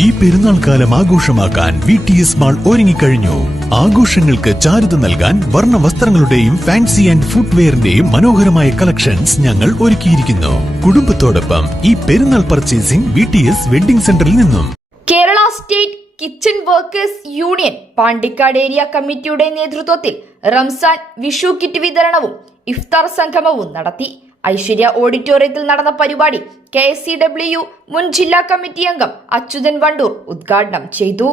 ഈ പെരുന്നാൾ കാലം ആഘോഷമാക്കാൻ VTS മാൾ ഒരുങ്ങിക്കഴിഞ്ഞു. ആഘോഷങ്ങൾക്ക് ചാരുത നൽകാൻ വർണ്ണ വസ്ത്രങ്ങളുടെയും ഫാൻസി ആൻഡ് ഫുട്വെയറിന്റെയും മനോഹരമായ കളക്ഷൻസ് ഞങ്ങൾ ഒരുക്കിയിരിക്കുന്നു. കുടുംബത്തോടൊപ്പം ഈ പെരുന്നാൾ പർച്ചേസിംഗ് VTS വെഡിംഗ് സെന്ററിൽ നിന്നും. Kerala state kitchen workers union Pandikkad area കമ്മിറ്റിയുടെ നേതൃത്വത്തിൽ റംസാൻ വിഷു കിറ്റ് വിതരണവും ഇഫ്താർ സംഗമവും നടത്തി. ഐശ്വര്യ ഓഡിറ്റോറിയത്തിൽ നടന്ന പരിപാടി KSCW മുൻ ജില്ലാ കമ്മിറ്റി അംഗം അച്യുതൻ വണ്ടൂർ ഉദ്ഘാടനം ചെയ്തു.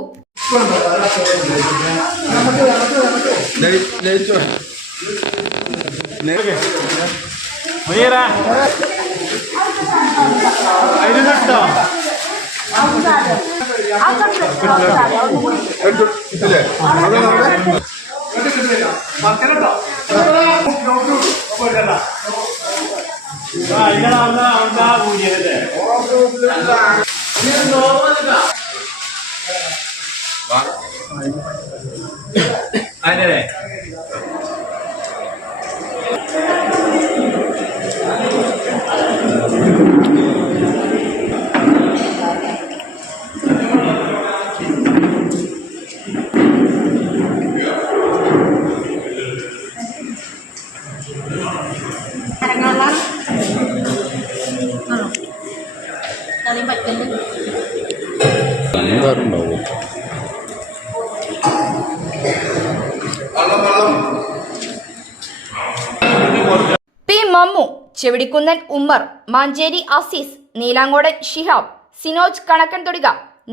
പി മമ്മു, ചെവിടിക്കുന്നൻ ഉമ്മർ, മാഞ്ചേരി അസീസ്, നീലാങ്കോടൻ ഷിഹാബ്, സിനോജ് കണക്കൻതൊടിക,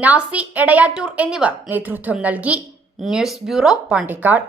നാസി എടയാറ്റൂർ എന്നിവർ നേതൃത്വം നൽകി. News bureau, Pandikkad.